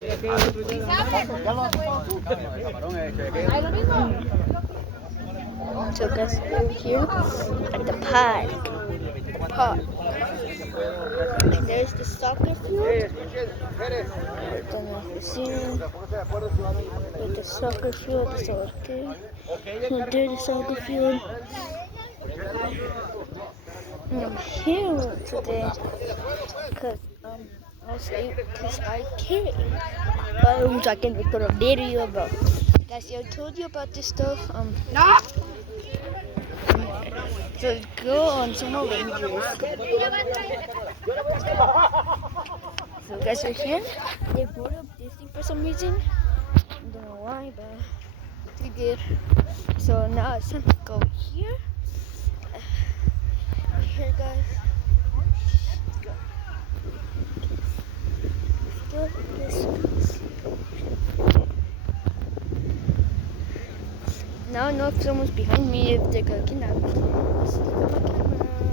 So guys, we're here at the park. The park. And there's the soccer field. I don't know if you see it. But the soccer field is over there. So there's the soccer field. And I'm here today because I came. So I can record a video about. Guys, I told you about this stuff. So go on some more Rangers. So guys, we're here. They brought up this thing for some reason. I don't know why, but we did. So now it's time to go here. Here, guys. Let's go this. Now I know if someone's behind me, if they're gonna kidnap me. Let's look at my camera.